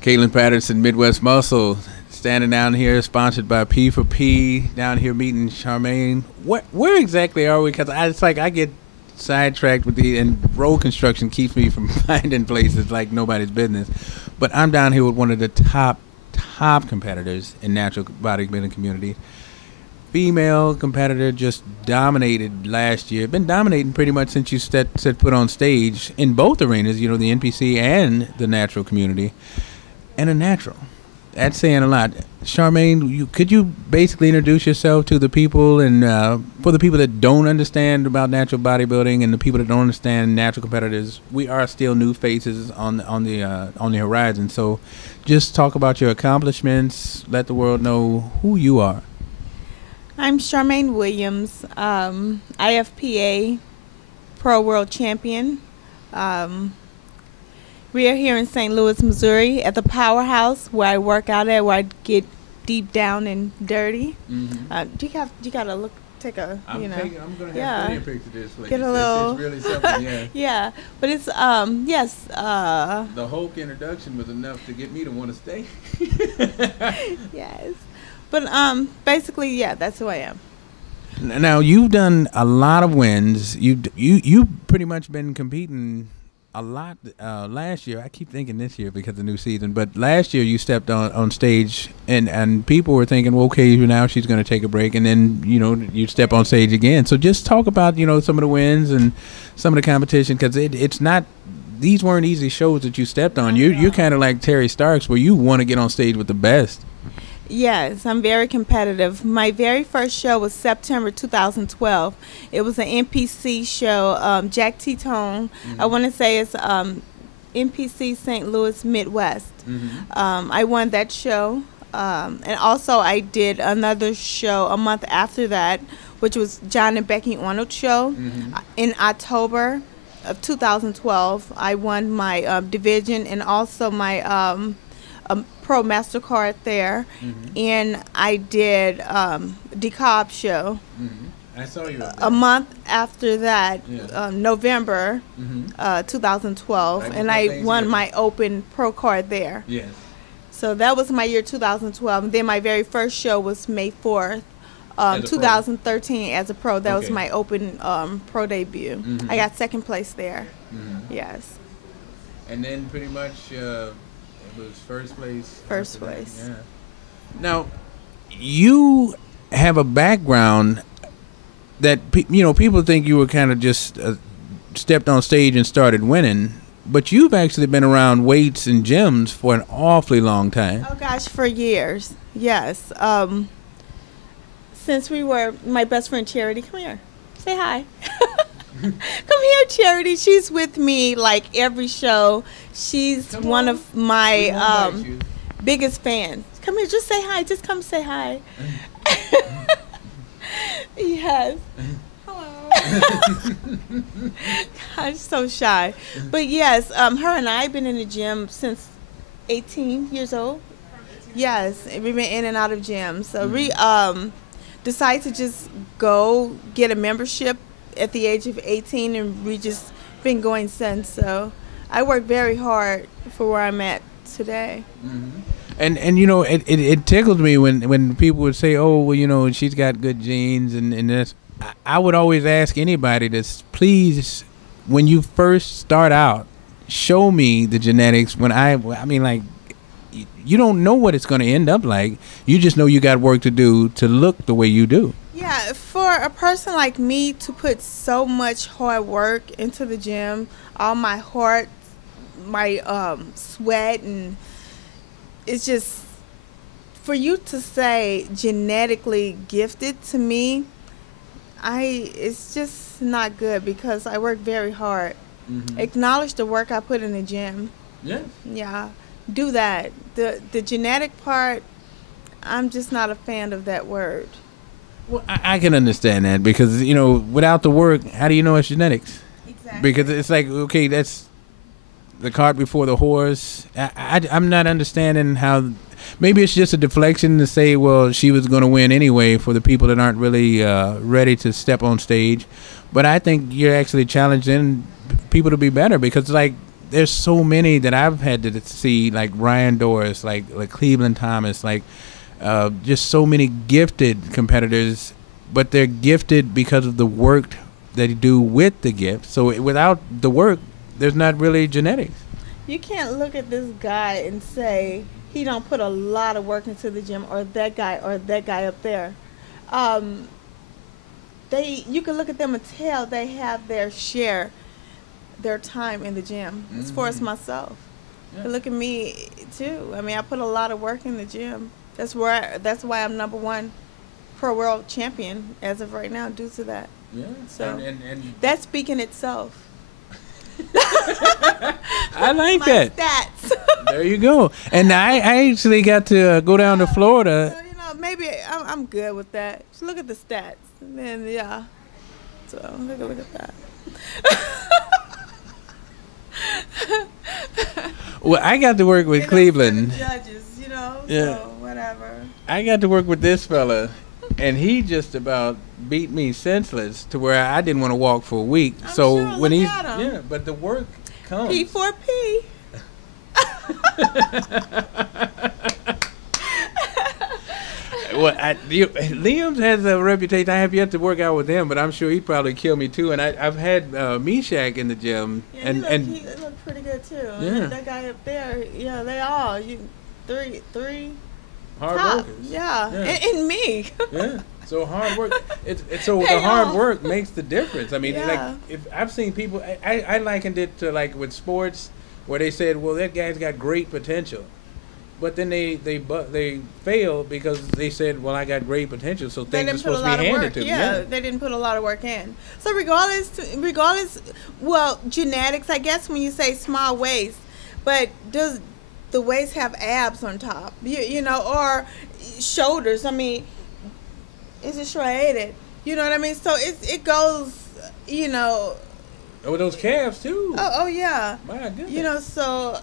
Kaelin Patterson, MidWest Muscle, standing down here, sponsored by P4P. Down here meeting Sharmane. Where exactly are we? Because it's like I get sidetracked with and road construction keeps me from finding places like nobody's business. But I'm down here with one of the top competitors in natural bodybuilding community. Female competitor, just dominated last year. Been dominating pretty much since you set foot on stage in both arenas, the NPC and the natural community. And a natural. That's saying a lot. Sharmane, could you basically introduce yourself to the people, and for the people that don't understand about natural bodybuilding and the people that don't understand natural competitors, we are still new faces on the horizon. So just talk about your accomplishments, let the world know who you are. I'm Sharmane Williams, IFPA Pro World Champion. We are here in St. Louis, Missouri at the Powerhouse where I work out at, where I get deep down and dirty. Mm-hmm. You gotta look, take a, I'm gonna have plenty of pictures of this. Get a little. It's really something, yeah. Yeah, but it's yes. The Hulk introduction was enough to get me to want to stay. Yes, but basically, yeah, that's who I am. Now you've done a lot of wins. You pretty much been competing a lot last year. I keep thinking this year because of the new season, but last year you stepped on stage and people were thinking, well, okay, now she's going to take a break, and then you step on stage again. So just talk about some of the wins and some of the competition, because it's not, these weren't easy shows that you stepped on. You're kind of like Terry Starks, where you want to get on stage with the best. Yes, I'm very competitive. My very first show was September 2012. It was an NPC show, Jack T-Tone. Mm-hmm. I want to say it's NPC St. Louis MidWest. Mm-hmm. I won that show. And also I did another show a month after that, which was John and Becky Arnold show. Mm-hmm. In October of 2012. I won my division and also my Pro MasterCard there, mm-hmm. and I did DeKalb show. Mm-hmm. I saw you a month after that, yeah. November mm-hmm. 2012, right, and I won my Open Pro card there. Yes. So that was my year 2012, and then my very first show was May 4th, 2013 as a pro. That was my Open Pro debut. Mm-hmm. I got second place there. Mm-hmm. Yes. And then pretty much it was first place. First place. Yeah. Now, you have a background that people think you were kind of just stepped on stage and started winning, but you've actually been around weights and gyms for an awfully long time. Oh gosh, for years. Yes. Since we were, my best friend Charity, come here, say hi. Come here, Charity. She's with me like every show. She's one of my biggest fans. Come here, just say hi. Just come say hi. Yes. Hello. I'm so shy. But yes, her and I have been in the gym since 18 years old. Yes, we've been in and out of gyms. So we decided to just go get a membership at the age of 18, and we just been going since. So I work very hard for where I'm at today. Mm-hmm. And it tickled me when people would say, oh, well, she's got good genes, and that's, I would always ask anybody to please, when you first start out, show me the genetics. When I mean, like, you don't know what it's going to end up like. You just know you got work to do to look the way you do. Yeah, for a person like me to put so much hard work into the gym, all my heart, my sweat, and it's just, for you to say genetically gifted to me, it's just not good, because I work very hard. Mm-hmm. Acknowledge the work I put in the gym. Yes. Yeah, do that. The genetic part, I'm just not a fan of that word. Well, I can understand that, because, without the work, how do you know it's genetics? Exactly. Because it's like, okay, that's the cart before the horse. I'm not understanding how. Maybe it's just a deflection to say, well, she was going to win anyway, for the people that aren't really ready to step on stage. But I think you're actually challenging people to be better, because, like, there's so many that I've had to see, like Ryan Doris, like Cleveland Thomas, like just so many gifted competitors, but they're gifted because of the work that they do with the gift. So without the work, there's not really genetics. You can't look at this guy and say he don't put a lot of work into the gym, or that guy up there. You can look at them and tell they have their time in the gym. Mm-hmm. As far as myself, look at me too. I mean, I put a lot of work in the gym. That's why I'm #1 pro world champion as of right now, due to that. Yeah. So and that's speaking itself. I like my that. Stats. There you go. And I actually got to go down to Florida. So, maybe I'm good with that. Just look at the stats, and then So look at that. Well, I got to work with Cleveland. Judges, Yeah. So whatever. I got to work with this fella, and he just about beat me senseless to where I didn't want to walk for a week. I'm so sure, when look he's at him. but the work comes. P4P. Well, Liam has a reputation. I have yet to work out with him, but I'm sure he'd probably kill me too. And I've had Meshach in the gym, he looked pretty good too. Yeah. That guy up there, they all three hard top. workers. Yeah. And me. Yeah. So hard work. The hard work makes the difference. I mean, like if I've seen people, I likened it to like with sports where they said, well, that guy's got great potential. But then they failed because they said, well, I got great potential, so things are supposed to be handed to me. Yeah, they didn't put a lot of work in. So regardless, well, genetics, I guess, when you say small waist, but does the waist have abs on top? Or shoulders? I mean, is it striated? You know what I mean? So it goes, Oh, those calves too. Oh yeah. My goodness. So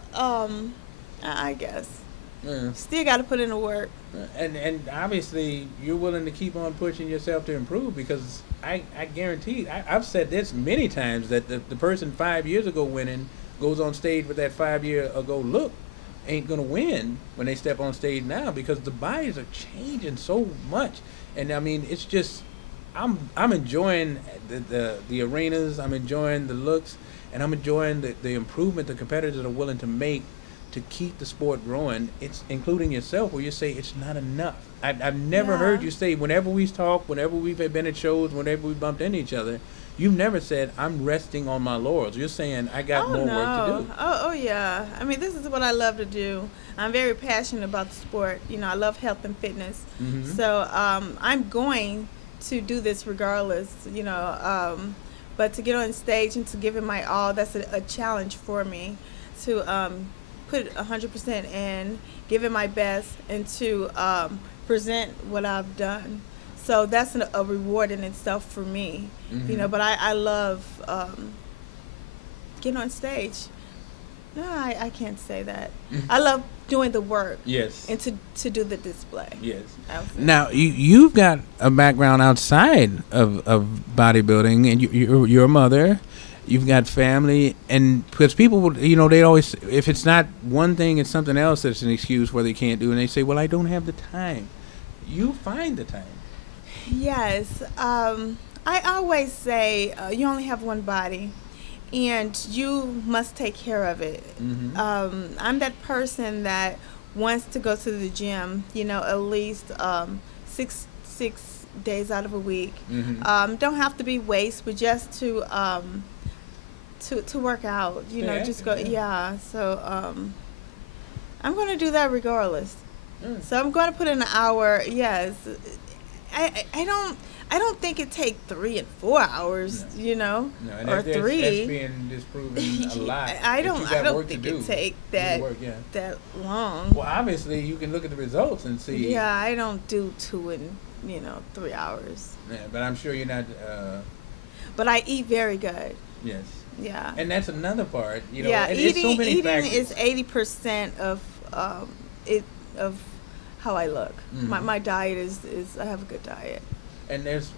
I guess. Yeah. Still got to put in the work. And obviously you're willing to keep on pushing yourself to improve, because I guarantee, I've said this many times, that the person 5 years ago winning goes on stage with that 5 year ago look ain't going to win when they step on stage now, because the bodies are changing so much. And I mean, it's just, I'm enjoying the arenas, I'm enjoying the looks, and I'm enjoying the improvement the competitors are willing to make to keep the sport growing. It's including yourself, where you say it's not enough. I've never heard you say, whenever we talk, whenever we've been at shows, whenever we bumped into each other, you've never said, I'm resting on my laurels. You're saying, I got more work to do. Oh yeah. I mean, this is what I love to do. I'm very passionate about the sport. I love health and fitness. Mm-hmm. So I'm going to do this regardless, but to get on stage and to give it my all, that's a challenge for me, to put 100% in, give it my best, and to present what I've done. So that's a reward in itself for me, mm-hmm. But I love getting on stage. No, I can't say that. Mm-hmm. I love doing the work. Yes. And to do the display. Yes. Now you've got a background outside of bodybuilding, and you're a mother. You've got family, and because people, they always, if it's not one thing, it's something else that's an excuse where they can't do, and they say, well, I don't have the time. You find the time. Yes. I always say you only have one body, and you must take care of it. Mm-hmm. I'm that person that wants to go to the gym, at least 6 days out of a week. Mm-hmm. Don't have to be weights, but just to work out, just go. Yeah. So I'm going to do that regardless. So I'm going to put in an hour. Yes. I don't think it takes 3 and 4 hours, No, and or 3. That's being disproven a lot. I don't think it takes that long. Well, obviously you can look at the results and see. Yeah, I don't do 2 and 3 hours. Yeah, but I'm sure you're not. But I eat very good. Yes. Yeah. And that's another part, Yeah, eating factors. is 80% of how I look. Mm-hmm. My diet is I have a good diet. And there's,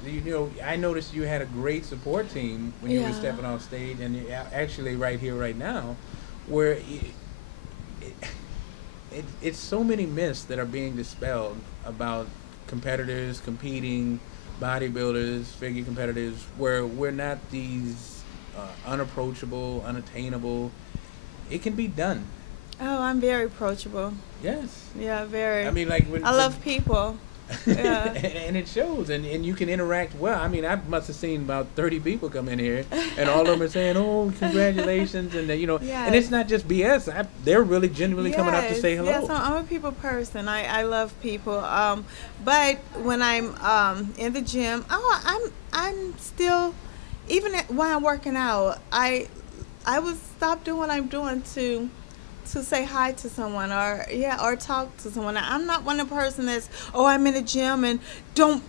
I noticed you had a great support team when you were stepping on stage, and actually right here, right now, where it's so many myths that are being dispelled about competitors, competing, bodybuilders, figure competitors, where we're not these unapproachable, unattainable. It can be done. Oh, I'm very approachable. Yes. Yeah, very. I mean, like I love people. Yeah. and it shows, and you can interact well. I mean, I must have seen about 30 people come in here, and all of them are saying, "Oh, congratulations," and Yes. and it's not just BS. They're really genuinely coming up to say hello. Yes, I'm a people person. I love people. But when I'm in the gym, I'm still, even while I'm working out, I would stop doing what I'm doing to say hi to someone or talk to someone. I'm not one of the person that's, I'm in a gym and don't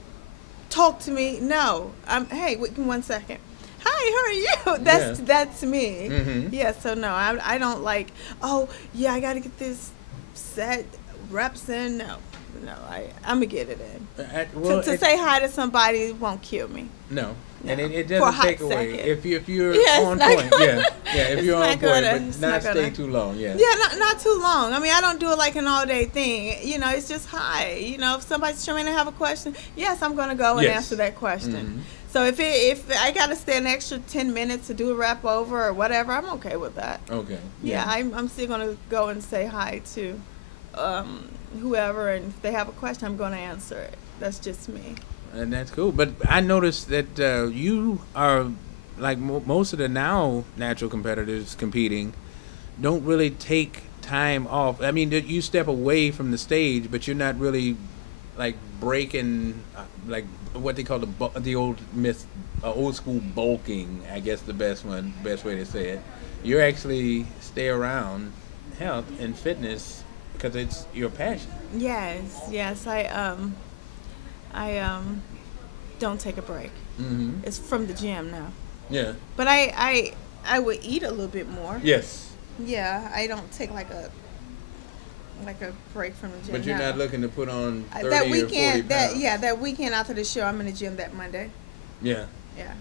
talk to me. No, hey, wait 1 second. Hi, how are you? That's me. Mm-hmm. Yeah, so no, I don't like, I got to get this set reps in. No, I'm going to get it in. To say hi to somebody won't kill me. No. No. And it doesn't take away if you're on point. If you're on point, but not stay too long. Yeah, not too long. I mean, I don't do it like an all day thing. It's just hi. If somebody's trying to have a question, yes, I'm going to go and answer that question. Mm-hmm. So if I got to stay an extra 10 minutes to do a wrap over or whatever, I'm okay with that. Okay. Yeah, I'm still going to go and say hi to whoever, and if they have a question, I'm going to answer it. That's just me. And that's cool. But I noticed that you are, like most of the now natural competitors competing, don't really take time off. I mean, you step away from the stage, but you're not really, like, breaking, like, what they call the old myth, old school bulking, I guess the best way to say it. You actually stay around health and fitness because it's your passion. Yes, I don't take a break. Mm-hmm. It's from the gym now. Yeah. But I would eat a little bit more. Yes. Yeah, I don't take like a break from the gym. But you're not looking to put on 30 that weekend, or 40 pounds. that weekend after the show, I'm in the gym that Monday. Yeah. Yeah.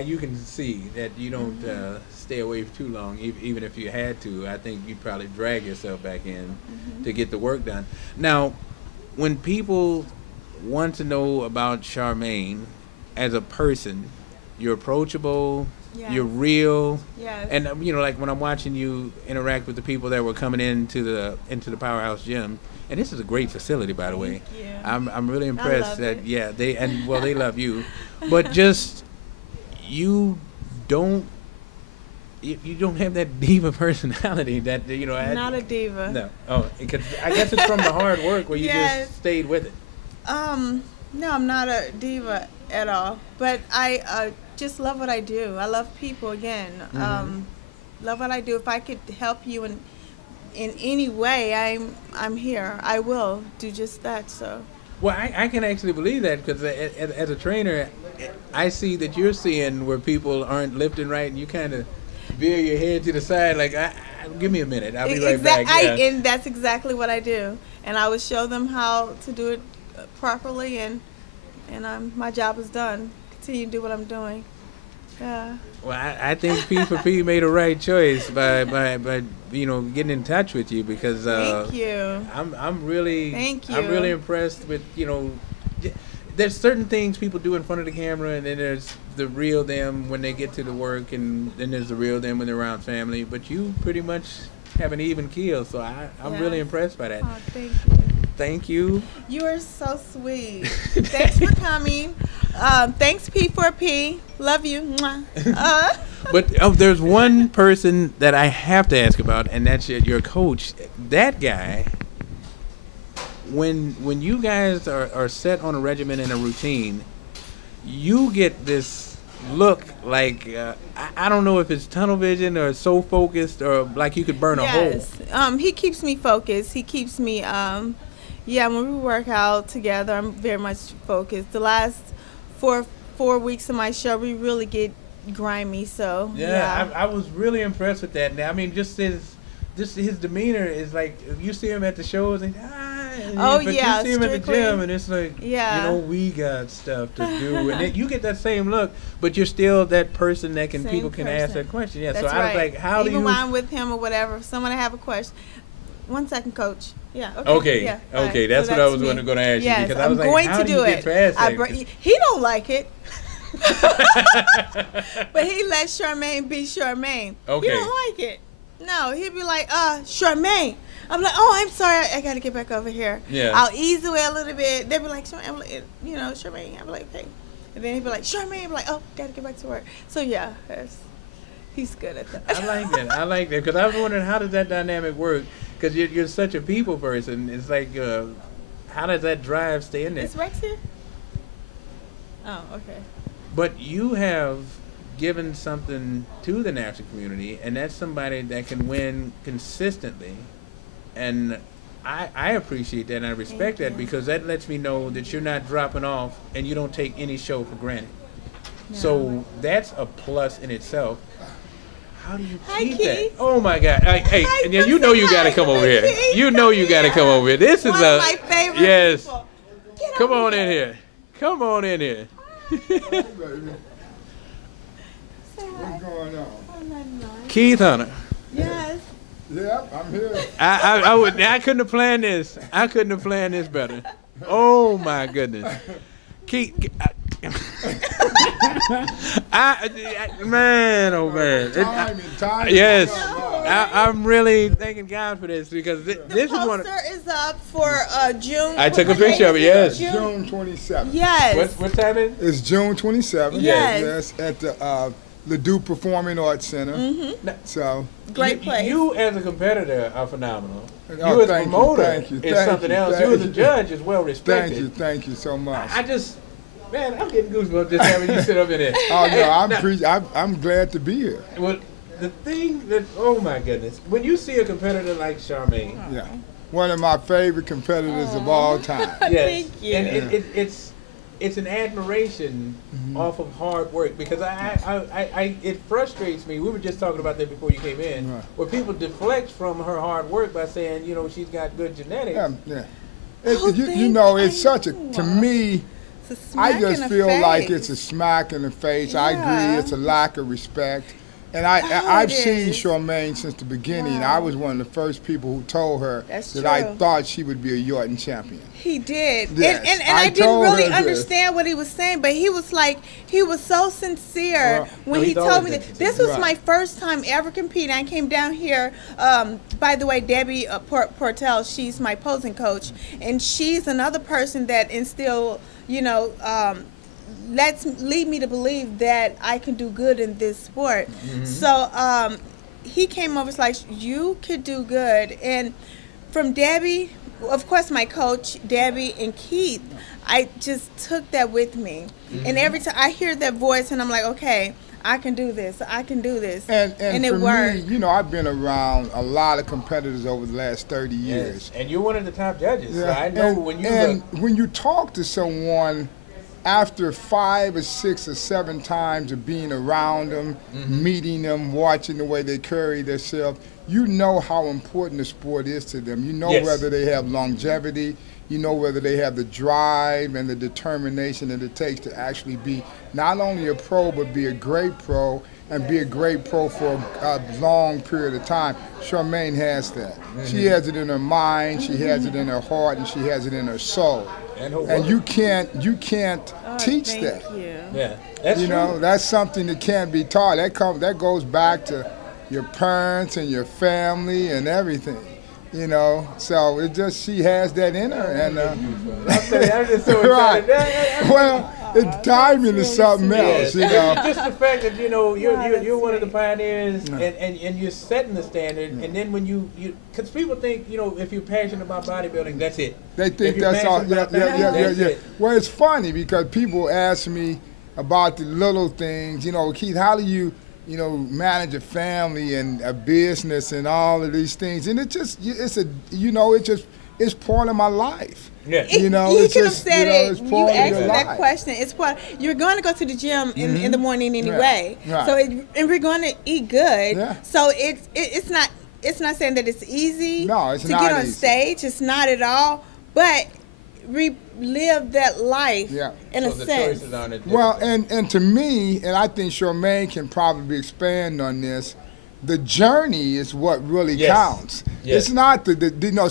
You can see that you don't stay away for too long. Even if you had to, I think you'd probably drag yourself back in to get the work done. Now, when people want to know about Sharmane as a person, you're approachable, you're real, and like when I'm watching you interact with the people that were coming into the Powerhouse Gym, and this is a great facility, by the way. I'm really impressed that they love you, but just you don't have that diva personality that Not a diva. No, because I guess it's from the hard work where you just stayed with it. No, I'm not a diva at all. But I just love what I do. I love people again. Love what I do. If I could help you in any way, I'm here. I will do just that. So. Well, I can actually believe that because as a trainer, I see that you're seeing where people aren't lifting right, and you kind of veer your head to the side, like, give me a minute, I'll be right back. And that's exactly what I do. And I would show them how to do it properly, and my job is done. Continue to do what I'm doing. Yeah. Well, I think P4P made a right choice by getting in touch with you because thank you. I'm really thank you. I'm really impressed with there's certain things people do in front of the camera, and then there's the real them when they get to the work, and then there's the real them when they're around family. But you pretty much have an even keel, so I'm really impressed by that. Oh, thank you. Thank you. You are so sweet. Thanks for coming. Thanks, P4P. Love you. But there's one person that I have to ask about, and that's your coach. That guy, when you guys are set on a regimen and a routine, you get this look like, I don't know if it's tunnel vision or so focused or like you could burn a hole. Yes. He keeps me focused. He keeps me... when we work out together, I'm very much focused. The last four weeks of my show, we really get grimy. So I was really impressed with that. Now, I mean, just his demeanor is like, you see him at the shows and Oh, but yeah, you see him at the strictly. gym, and it's like, Yeah. we got stuff to do, and then you get that same look, but you're still that person that Same people can ask person. that question. Yeah, That's so I was right. like, how do Even you? when I'm with him or whatever, if someone have a question. 1 second, coach. Yeah. Okay. Yeah, Okay. right. That's So what I was me. going to ask you Yes, because I was I'm like, going how to do do you it. get past that? He don't like it. But he let Sharmane be Sharmane. Okay. He don't like it. No, he'd be like, Sharmane. I'm like, oh, I'm sorry, I got to get back over here. Yeah. I'll ease away a little bit. They'd be like, Sharmane, I'm like, Sharmane. I'm like, okay. And then he'd be like, Sharmane. I'm like, oh, got to get back to work. So, yeah, he's good at that. I like that. I like that because I was wondering how does that dynamic work? Because you're such a people person. It's like, how does that drive stay in there? Is Rex here? Oh, okay. But you have given something to the national community, and that's somebody that can win consistently. And I appreciate that and I respect that because that lets me know that you're not dropping off and you don't take any show for granted. No. So that's a plus in itself. How do you Hi, keep Keith. that? Oh my God! Hey, Hi, and you know you got to come over here. Keith. You know you got to come over here. This is One of my favorite yes. people. Get Come over on in here. Come on in here. Say hi. What's going on? Oh, nothing much. Keith Hunter. Yes. Yep, I'm here. I couldn't have planned this. I couldn't have planned this better. Oh my goodness. Keith. Man, oh man. Timing. Yes. I'm really thanking God for this because this is one. Poster is up for June. I took a picture of it, yes. June 27th. Yes. What time is it? It's June 27th. Yes. Yes, at the Ladue Performing Arts Center. Mm-hmm. So. Great place. You as a competitor are phenomenal. Oh, You as a thank you, promoter thank you, is thank something you, else. thank You as a you. judge is well respected. Thank you so much. Man, I'm getting goosebumps just having you sit up in there. Oh no, Now, I'm glad to be here. Well, the thing that, oh my goodness, when you see a competitor like Sharmane, Yeah, one of my favorite competitors of all time. yes, Thank you. and it's an admiration off of hard work because it frustrates me. We were just talking about that before you came in, Right. where people deflect from her hard work by saying, she's got good genetics. Yeah. Oh, You know, it's thank such a, you. to me, It's a smack I just in the feel like face. it's a smack in the face. I agree, Yeah. it's a lack of respect. And Oh, I've it seen is. Charmaine since the beginning. Wow. I was one of the first people who told her That's that I true. thought she would be a Yorton champion. He did. Yes, And I I didn't told really her this. understand what he was saying, but he was so sincere Right. when No, he he's told always me been that sincere. this was Right. my first time ever competing. I came down here, by the way, Debbie Portel, she's my posing coach, and she's another person that instilled, lead me to believe that I can do good in this sport. So he came over, was like, you could do good. And from Debbie, of course, my coach, Debbie and Keith, I just took that with me. And every time I hear that voice and I'm like, okay, I can do this. I can do this. And it for worked. me, I've been around a lot of competitors over the last 30 years. And you're one of the top judges. So Yeah, I know and, when you and look. when you talk to someone after 5 or 6 or 7 times of being around them, meeting them, watching the way they carry themselves, you know how important the sport is to them. You know Yes. whether they have longevity, you know whether they have the drive and the determination that it takes to actually be not only a pro, but be a great pro, and be a great pro for a long period of time. Charmaine has that. She has it in her mind, she has it in her heart, and she has it in her soul. And you can't teach Thank that. you. Yeah, that's true. That's something that can't be taught. That goes back to your parents and your family and everything. So it just, she has that in her, and I'm just so right. excited. Well, it's timing is something else, Just the fact that you're one of the pioneers, and you're setting the standard, and then when you because people think if you're passionate about bodybuilding, that's it. They think If you're that's all. passionate about Yeah. that's it. Well, it's funny because people ask me about the little things. Keith, how do you manage a family and a business and all of these things? And it's part of my life. Yeah. He it's could have just, said it's it. You part of asked your me life. that question. It's part. You're going to go to the gym in the morning anyway. Right. So and we're going to eat good. Yeah. So it's not saying that it's easy. No, it's to not get on easy. stage. It's not at all. but relive that life in a the sense. choices aren't as Well, difficult. and to me, and I think Sharmane can probably expand on this, the journey is what really counts. Yes. It's not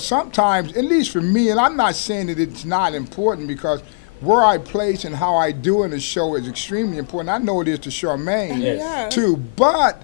sometimes, at least for me, and I'm not saying that it's not important, because where I place and how I do in the show is extremely important. I know it is to Sharmane too, but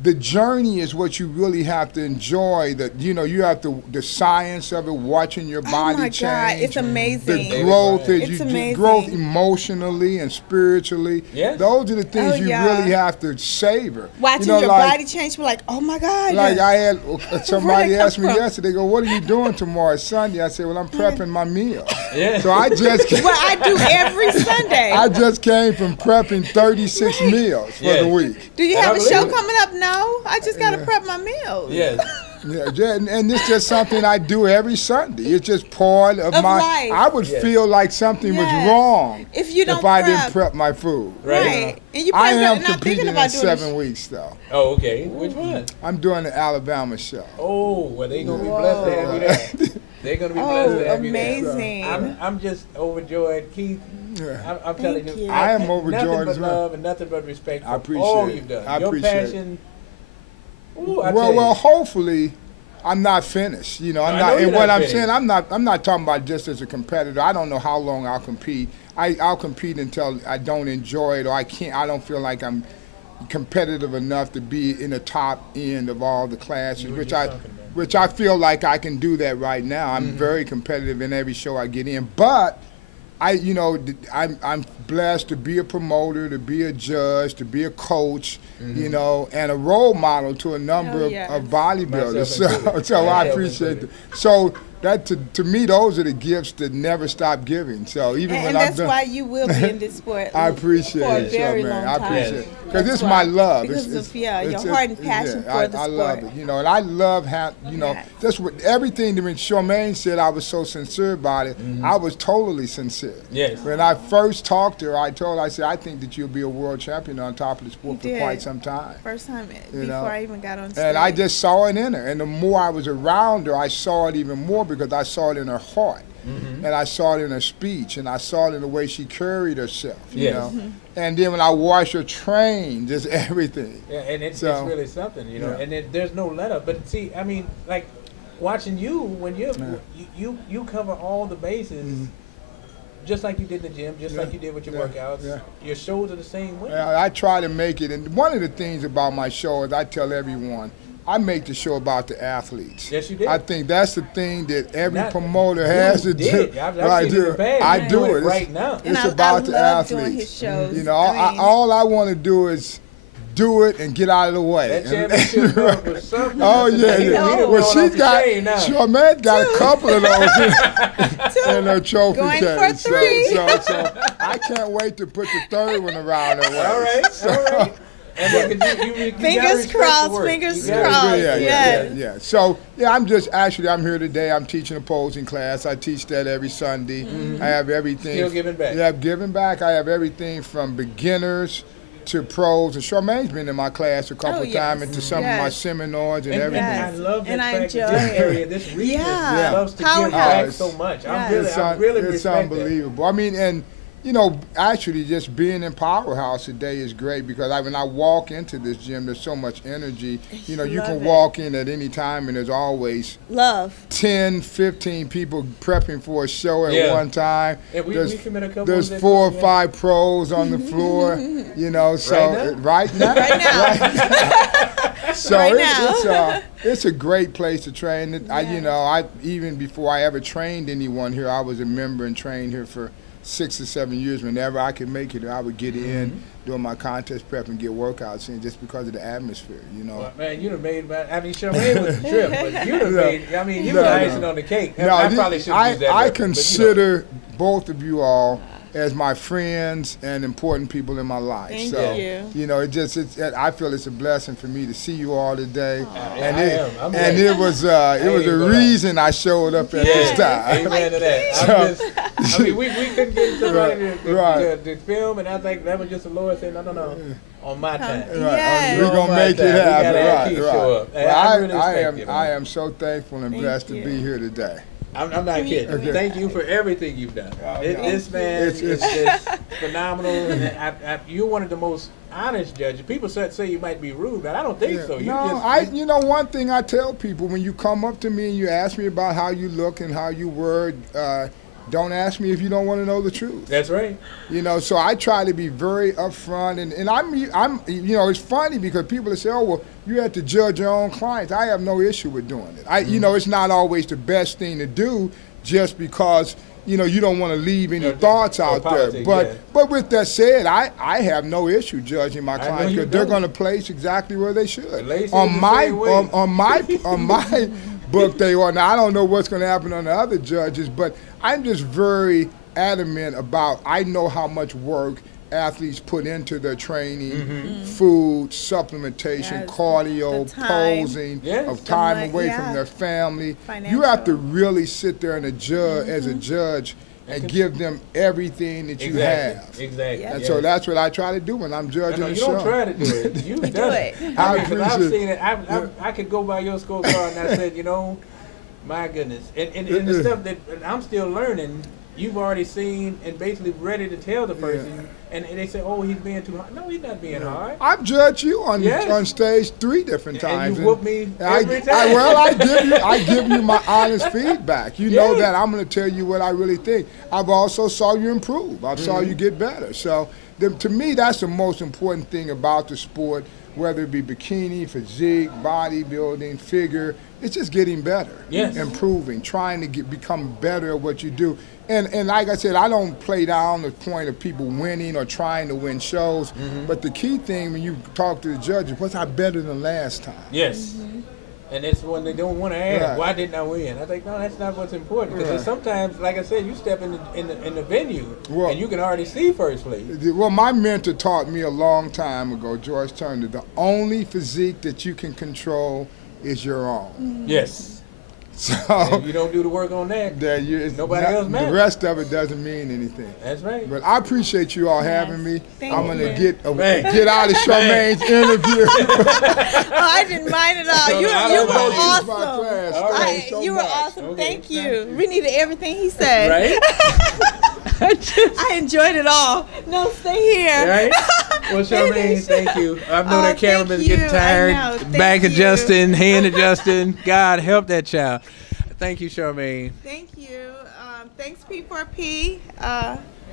the journey is what you really have to enjoy. You have the science of it, watching your body Oh my change. God, it's amazing. The growth It's amazing. growth emotionally and spiritually. Yes. Those are the things you yeah. really have to savor. Watching your body change, we're like, oh my God. Like I had somebody Where'd it asked me come from? yesterday, go, what are you doing tomorrow, Sunday? I said, well, I'm prepping my meal. Yeah. So I just Well, I do every Sunday. I just came from prepping 36 meals for the week. Do you And have I a show believe it. coming up? No. I just got to prep my meals. Yes. Yeah, and it's just something I do every Sunday. It's just part of my life. I would feel like something was Yes. wrong If you don't if I prep. didn't prep my food. Right. And you I probably am not thinking competing in about doing 7 weeks, though. Oh, okay. Which one? I'm doing the Alabama show. Oh, well, they're going to be blessed to have you there. They're going to be blessed to have you there. amazing. I'm just overjoyed, Keith. I'm telling Thank you, you. I am overjoyed nothing but as well. love and nothing but respect I for appreciate all it. you've done. I Your appreciate it. passion. Ooh, I tell you. Well, hopefully, I'm not finished. I'm I know not. you're And what not I'm finished. saying, I'm not talking about just as a competitor. I don't know how long I'll compete. I'll compete until I don't enjoy it, or I don't feel like I'm competitive enough to be in the top end of all the classes, which I feel like I can do that right now. I'm very competitive in every show I get in, but I'm blessed to be a promoter, to be a judge, to be a coach, and a role model to a number of bodybuilders. So I appreciate it. So that to me, those are the gifts that never stop giving. So even when I'm that's done, why you will be in this sport. I appreciate for a it, very man. long I time. appreciate it because That's it's why. my love. Because of your heart and passion for the I sport. love it, and I love how that's what everything that when Sharmane said I was so sincere about it. I was totally sincere. Yes. When I first talked to her, I said I think that you'll be a world champion on top of the sport for quite some time. First time before I even got on stage. And I just saw it in her, and the more I was around her, I saw it even more because I saw it in her heart. And I saw it in her speech, and I saw it in the way she carried herself, you know. And then when I watched her train, just everything. Yeah, and it's really something, and there's no let up. But see, I mean, like watching you when you cover all the bases, just like you did in the gym, just like you did with your workouts. Your shows are the same way. I try to make it, and one of the things about my show is I tell everyone, I make the show about the athletes. Yes, you did. I think that's the thing that every promoter has to do. I do. I do it right now. It's about the athletes. Doing his shows. All I want to do is do it and get out of the way. That championship belt was something. Oh yeah. Well, Sharmane got a couple of those in her trophy Going case. for 3. So I can't wait to put the third one around her waist. All right. And you fingers crossed, fingers crossed. Yeah. So I'm here today. I'm teaching a posing class. I teach that every Sunday. I have everything. Still giving back. Yeah, giving back. I have everything from beginners to pros. And Charmaine's been in my class a couple of times and to some of my seminars and everything. I love that fact enjoy that this area, this region loves to give back so much. I really it's respect unbelievable. I mean, and actually just being in Powerhouse today is great because when I walk into this gym, there's so much energy. You can walk in at any time and there's always 10, 15 people prepping for a show at one time. Yeah, there's 4 or 5 pros on the floor, so right now. So it's a great place to train. I even before I ever trained anyone here, I was a member and trained here for 6 or 7 years. Whenever I could make it, I would get in, doing my contest prep and get workouts in just because of the atmosphere, Well, man, you'd have made, Sharmane was a trip, but you'd have made, you were icing on the cake. I probably shouldn't use that I record, consider both of you all as my friends and important people in my life. Thank you. I feel it's a blessing for me to see you all today. And it was a reason I showed up at this time. Amen to that. We couldn't get somebody to film, and I think that was just the Lord saying, no, on my time. We're going to make it happen. Right. I am so thankful and blessed to be here today. I'm not kidding. Okay. Thank you for everything you've done. This man is just phenomenal. And you're one of the most honest judges. People say you might be rude, but I don't think so. You know, one thing I tell people, when you come up to me and you ask me about how you look and how you word, don't ask me if you don't want to know the truth. That's right. You know, so I try to be very upfront, and I'm you know, it's funny because people say, oh, well, you have to judge your own clients. I have no issue with doing it. You know, it's not always the best thing to do just because, you know, you don't want to leave any thoughts out there. But with that said, I have no issue judging my clients because they're going to place exactly where they should. On my book, they are. Now, I don't know what's going to happen on the other judges, but I'm just very adamant about, I know how much work athletes put into their training, food, supplementation, cardio, posing, of time away from their family. Financial. You have to really sit there and as a judge and give them everything that you have. Exactly. And so that's what I try to do when I'm judging the show. You don't try to do it. You do it. I've seen it. I could go by your scorecard and I said, you know, my goodness. And the stuff that I'm still learning, you've already seen and basically ready to tell the person, and they say, oh, he's being too hard. No, he's not being hard. I've judged you on stage 3 different times. And you whoop me every time. I give you my honest feedback. You know that I'm going to tell you what I really think. I've also saw you improve. I saw you get better. So to me, that's the most important thing about the sport, whether it be bikini, physique, bodybuilding, figure. It's just getting better, improving, trying to become better at what you do. And like I said, I don't play down the point of people winning or trying to win shows. But the key thing when you talk to the judges, was I better than last time? Yes. And that's when they don't want to ask, why didn't I win? I think, no, that's not what's important. Because sometimes, like I said, you step in the venue and you can already see first place. Well, my mentor taught me a long time ago, George Turner, the only physique that you can control is your own. Yes. So if you don't do the work on that, nobody else matters. The rest of it doesn't mean anything. That's right. But I appreciate you all having me. I'm going to get out of Sharmane's interview. I didn't mind at all. You were awesome. You were awesome. Okay. Thank you. We needed everything he said. Right? I enjoyed it all. No, stay here. Right? Well, Sharmane, thank you. I know that cameraman's getting tired. Back adjusting, hand adjusting. God help that child. Thank you, Sharmane. Thank you. Thanks, P4P.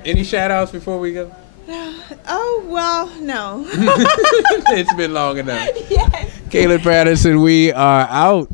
Any shout outs before we go? Oh, well, no. It's been long enough. Yes. Kaelin Patterson, we are out.